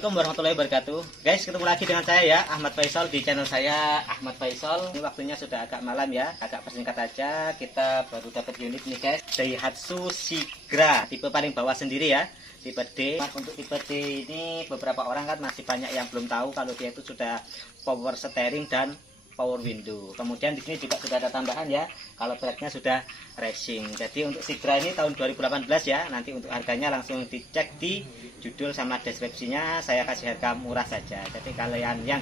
Assalamualaikum warahmatullahi wabarakatuh. Guys, ketemu lagi dengan saya ya, Ahmad Faisal, di channel saya Ahmad Faisal. Ini waktunya sudah agak malam ya, agak persingkat aja. Kita baru dapat unit nih guys, Daihatsu Sigra, tipe paling bawah sendiri ya, tipe D. Untuk tipe D ini beberapa orang kan masih banyak yang belum tahu kalau dia itu sudah power steering dan power window. Kemudian di sini juga sudah ada tambahan ya, kalau brake-nya sudah racing. Jadi untuk Sigra ini tahun 2018 ya. Nanti untuk harganya langsung dicek di judul sama deskripsinya, saya kasih harga murah saja. Jadi kalian yang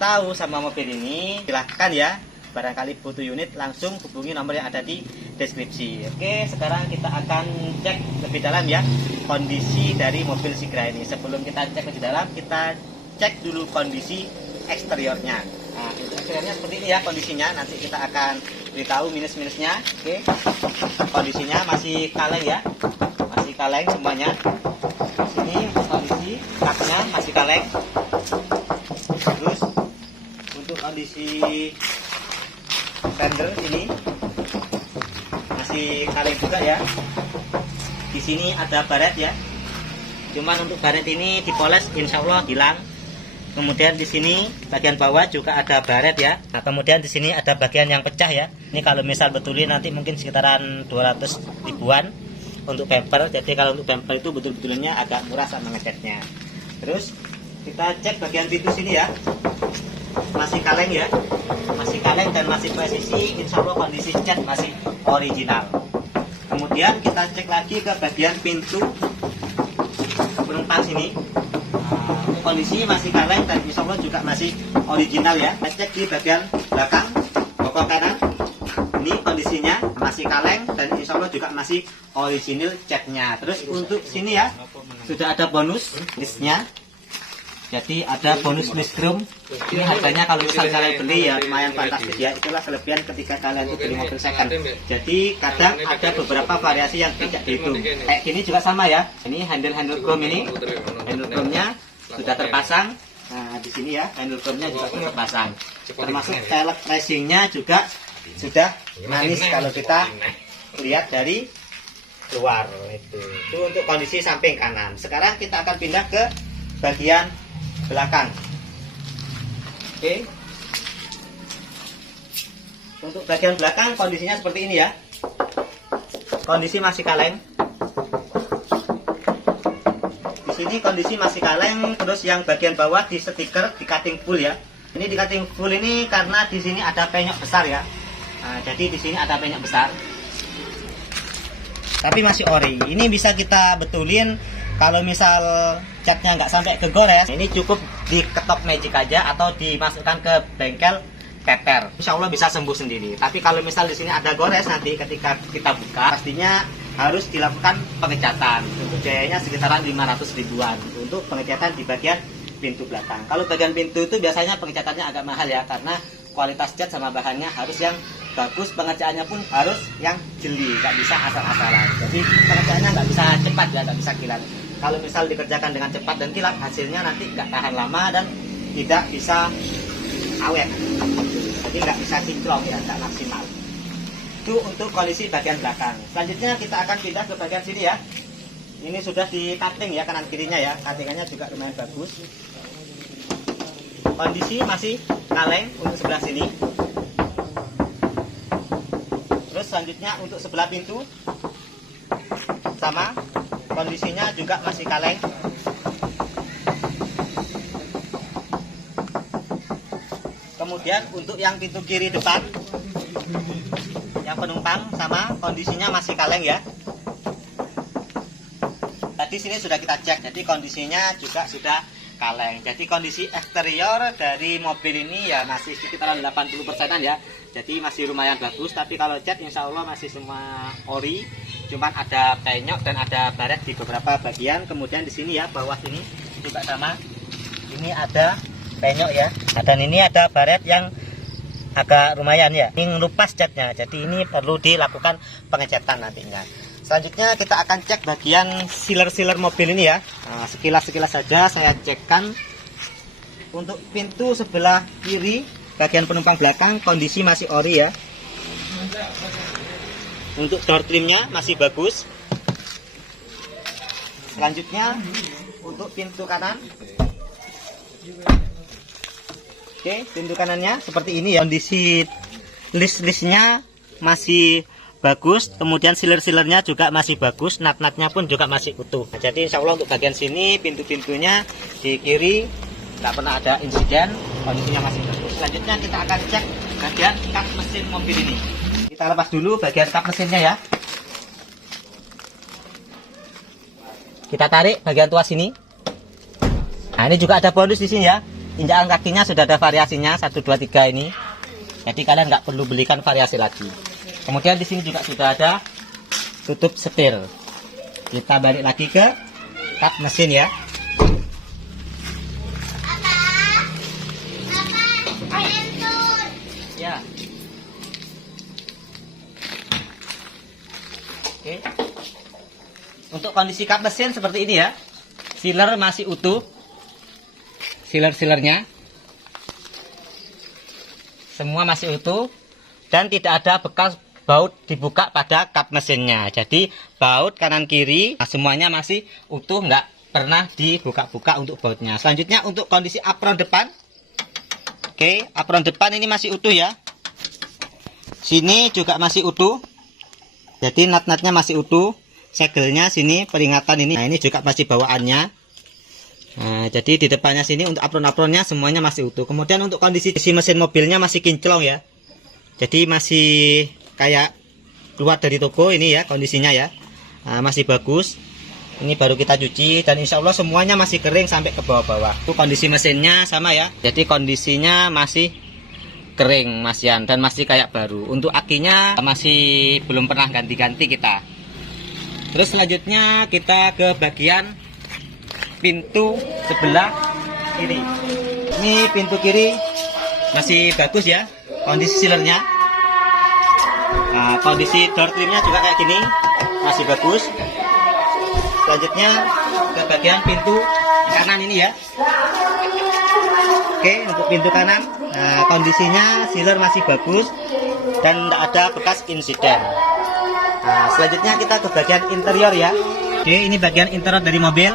tahu sama mobil ini silahkan ya, barangkali butuh unit langsung hubungi nomor yang ada di deskripsi. Oke, sekarang kita akan cek lebih dalam ya kondisi dari mobil Sigra ini. Sebelum kita cek lebih dalam, kita cek dulu kondisi eksteriornya. Nah, untuk eksteriornya seperti ini ya kondisinya. Nanti kita akan beritahu minus-minusnya. Oke, kondisinya masih kaleng ya, masih kaleng semuanya. Sini kondisi kaknya masih kaleng. Terus untuk kondisi fender ini masih kaleng juga ya. Di sini ada baret ya, cuman untuk baret ini dipoles insya Allah hilang. Kemudian di sini bagian bawah juga ada baret ya. Nah, kemudian di sini ada bagian yang pecah ya. Ini kalau misal betulin nanti mungkin sekitaran 200 ribuan untuk bumper. Jadi kalau untuk bumper itu betul-betulnya agak murah sama ngecatnya. Terus kita cek bagian pintu sini ya. Masih kaleng ya. Masih kaleng dan masih presisi. Insya Allah kondisi cat masih original. Kemudian kita cek lagi ke bagian pintu penumpang sini. Kondisi masih kaleng dan insya Allah juga masih original ya. Kita cek di bagian belakang bokong kanan, ini kondisinya masih kaleng dan insya Allah juga masih original catnya. Terus untuk sini ya sudah ada bonus listnya. Jadi ada bonus list chrome. Ini harganya kalau misal kalian beli ya lumayan fantastis ya. Itulah kelebihan ketika kalian itu beli mobil second. Jadi kadang ada beberapa variasi yang tidak dihitung. Kayak gini juga sama ya. Ini handle chrome ini, handle chrome-nya sudah terpasang. Nah, di sini ya handle chrome-nya juga sudah terpasang. Termasuk velg racing-nya juga sudah manis kalau kita lihat dari luar. Itu untuk kondisi samping kanan. Sekarang kita akan pindah ke bagian belakang. Oke. Untuk bagian belakang kondisinya seperti ini ya. Kondisi masih kaleng. Ini kondisi masih kaleng. Terus yang bagian bawah di stiker di cutting full ya. Ini di cutting full ini karena di sini ada penyok besar ya. Nah, jadi di sini ada penyok besar. Tapi masih ori. Ini bisa kita betulin kalau misal catnya nggak sampai ke gores. Ini cukup diketok magic aja atau dimasukkan ke bengkel pepper. Insya Allah bisa sembuh sendiri. Tapi kalau misal di sini ada gores nanti ketika kita buka pastinya harus dilakukan pengecatan. Untuk biayanya sekitaran 500 ribuan untuk pengecatan di bagian pintu belakang. Kalau bagian pintu itu biasanya pengecatannya agak mahal ya, karena kualitas cat sama bahannya harus yang bagus, pengerjaannya pun harus yang jeli, nggak bisa asal-asalan. Jadi pengerjaannya nggak bisa cepat ya, nggak bisa kilat. Kalau misal dikerjakan dengan cepat dan kilat, hasilnya nanti nggak tahan lama dan tidak bisa awet. Jadi nggak bisa kinclong ya, nggak maksimal. Itu untuk kondisi bagian belakang. Selanjutnya kita akan pindah ke bagian sini ya. Ini sudah di cutting ya kanan kirinya ya. Cuttingannya juga lumayan bagus. Kondisi masih kaleng untuk sebelah sini. Terus selanjutnya untuk sebelah pintu sama, kondisinya juga masih kaleng. Kemudian untuk yang pintu kiri depan yang penumpang sama, kondisinya masih kaleng ya. Tadi sini sudah kita cek, jadi kondisinya juga sudah kaleng. Jadi kondisi eksterior dari mobil ini ya masih sekitaran 80%-an ya. Jadi masih lumayan bagus. Tapi kalau cat insya Allah masih semua ori. Cuman ada penyok dan ada baret di beberapa bagian. Kemudian di sini ya bawah sini juga sama. Ini ada penyok ya. Dan ini ada baret yang agak lumayan ya. Ini ngelupas catnya. Jadi ini perlu dilakukan pengecatan nantinya. Selanjutnya kita akan cek bagian sealer mobil ini ya. Nah, sekilas saja saya cekkan. Untuk pintu sebelah kiri bagian penumpang belakang kondisi masih ori ya. Untuk door trimnya masih bagus. Selanjutnya untuk pintu kanan. Oke, pintu kanannya seperti ini ya. Kondisi list-listnya masih bagus, kemudian siler-silernya juga masih bagus, nat-natnya pun juga masih utuh. Nah, jadi insya Allah untuk bagian sini pintu-pintunya di kiri nggak pernah ada insiden, kondisinya masih bagus. Selanjutnya kita akan cek bagian kap mesin mobil ini. Kita lepas dulu bagian kap mesinnya ya. Kita tarik bagian tuas sini. Nah, ini juga ada bonus di sini ya. Injakan kakinya sudah ada variasinya 1, 2, 3 ini. Jadi kalian nggak perlu belikan variasi lagi. Kemudian di sini juga sudah ada tutup setir. Kita balik lagi ke kap mesin ya. Ya. Oke. Untuk kondisi kap mesin seperti ini ya. Sealer masih utuh. Sealer-sealernya semua masih utuh dan tidak ada bekas baut dibuka pada kap mesinnya. Jadi baut kanan kiri semuanya masih utuh, nggak pernah dibuka-buka untuk bautnya. Selanjutnya untuk kondisi apron depan. Oke, apron depan ini masih utuh ya. Sini juga masih utuh. Jadi nat-natnya masih utuh. Segelnya sini peringatan ini. Nah, ini juga masih bawaannya. Nah, jadi di depannya sini untuk apron-apronnya semuanya masih utuh. Kemudian untuk kondisi mesin mobilnya masih kinclong ya. Jadi masih kayak keluar dari toko ini ya kondisinya ya. Nah, masih bagus. Ini baru kita cuci dan insya Allah semuanya masih kering sampai ke bawah-bawah. Itu kondisi mesinnya sama ya. Jadi kondisinya masih kering masian dan masih kayak baru. Untuk akinya masih belum pernah ganti-ganti kita. Terus selanjutnya kita ke bagian pintu sebelah kiri. Ini pintu kiri masih bagus ya kondisi sealernya. Nah, kondisi door trimnya juga kayak gini masih bagus. Selanjutnya ke bagian pintu kanan ini ya. Oke, untuk pintu kanan kondisinya sealer masih bagus dan tidak ada bekas insiden. Nah, selanjutnya kita ke bagian interior ya. Oke, ini bagian interior dari mobil.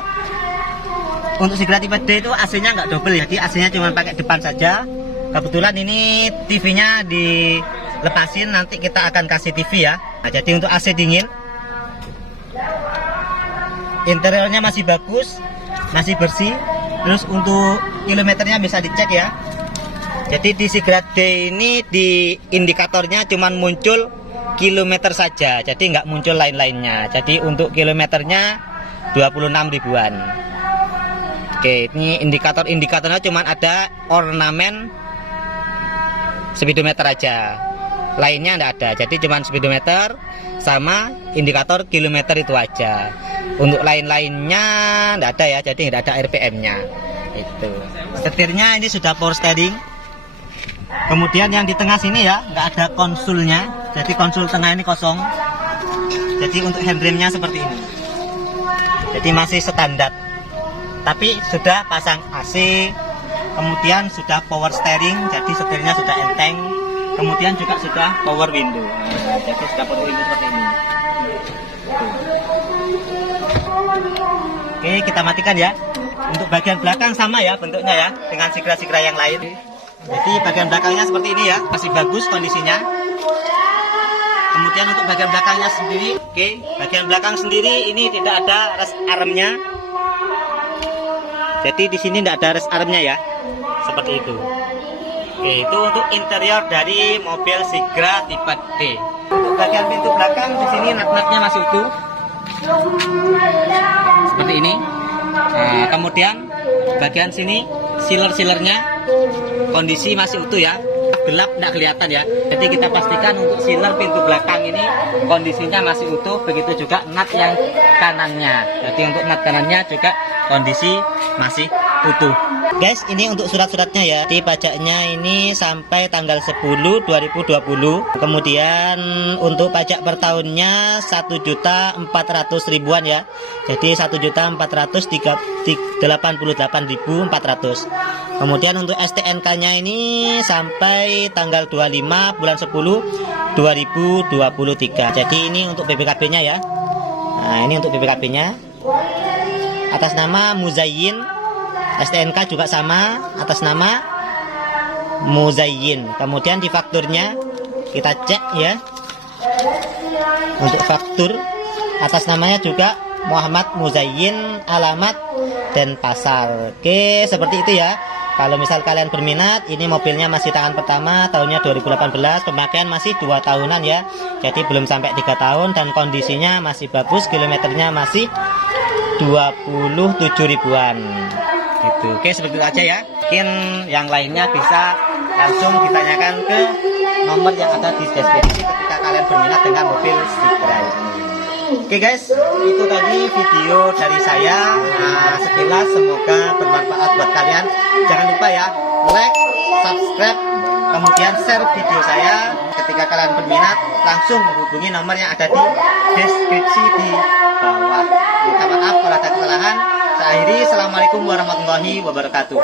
Untuk Sigra tipe D itu AC-nya nggak double ya, jadi AC-nya cuma pakai depan saja. Kebetulan ini TV-nya dilepasin, nanti kita akan kasih TV ya. Nah, jadi untuk AC dingin. Interiornya masih bagus, masih bersih. Terus untuk kilometernya bisa dicek ya. Jadi di Sigra D ini di indikatornya cuma muncul kilometer saja, jadi nggak muncul lain-lainnya. Jadi untuk kilometernya 26 ribuan. Oke, ini indikatornya cuma ada ornamen speedometer aja, lainnya enggak ada. Jadi cuma speedometer sama indikator kilometer itu aja. Untuk lain-lainnya enggak ada ya, jadi enggak ada RPM-nya. Itu. Setirnya ini sudah power steering. Kemudian yang di tengah sini ya, enggak ada konsulnya. Jadi konsul tengah ini kosong. Jadi untuk handremnya seperti ini. Jadi masih standar. Tapi sudah pasang AC, kemudian sudah power steering, jadi setirnya sudah enteng, kemudian juga sudah power window. Nah, jadi sudah power window seperti ini. Oke, kita matikan ya. Untuk bagian belakang sama ya bentuknya ya, dengan Sigra-Sigra yang lain. Jadi bagian belakangnya seperti ini ya, masih bagus kondisinya. Kemudian untuk bagian belakangnya sendiri, oke, bagian belakang sendiri ini tidak ada rest armnya. Jadi di sini tidak ada rest armnya ya, seperti itu. Oke, itu untuk interior dari mobil Sigra tipe D. Untuk bagian pintu belakang di sini nat-natnya masih utuh, seperti ini. Nah, kemudian bagian sini sealer-sealernya kondisi masih utuh ya, gelap tidak kelihatan ya. Jadi kita pastikan untuk sealer pintu belakang ini kondisinya masih utuh, begitu juga nat yang kanannya. Jadi untuk nat kanannya juga kondisi masih utuh. Guys, ini untuk surat-suratnya ya. Di pajaknya ini sampai tanggal 10 2020. Kemudian untuk pajak per tahunnya 1.400.000-an ya. Jadi 1.488.400. Kemudian untuk STNK-nya ini sampai tanggal 25 bulan 10 2023. Jadi ini untuk BPKB-nya ya. Nah, ini untuk BPKB-nya. atas nama Muzayyin. STNK juga sama, atas nama Muzayyin. Kemudian di fakturnya kita cek ya. Untuk faktur atas namanya juga Muhammad Muzayyin, alamat dan pasal. Oke, seperti itu ya. Kalau misal kalian berminat, ini mobilnya masih tangan pertama, tahunnya 2018, pemakaian masih 2 tahunan ya. Jadi belum sampai 3 tahun dan kondisinya masih bagus, kilometernya masih 27 ribuan. Gitu. Oke, seperti itu aja ya. Mungkin yang lainnya bisa langsung ditanyakan ke nomor yang ada di deskripsi ketika kalian berminat dengan mobil Sigra ini. Oke guys, itu tadi video dari saya. Sekilas, semoga bermanfaat buat kalian. Jangan lupa ya, like, subscribe, kemudian share video saya. Ketika kalian berminat, langsung menghubungi nomor yang ada di deskripsi di bawah. Minta maaf kalau ada kesalahan. Saya akhiri, assalamualaikum warahmatullahi wabarakatuh.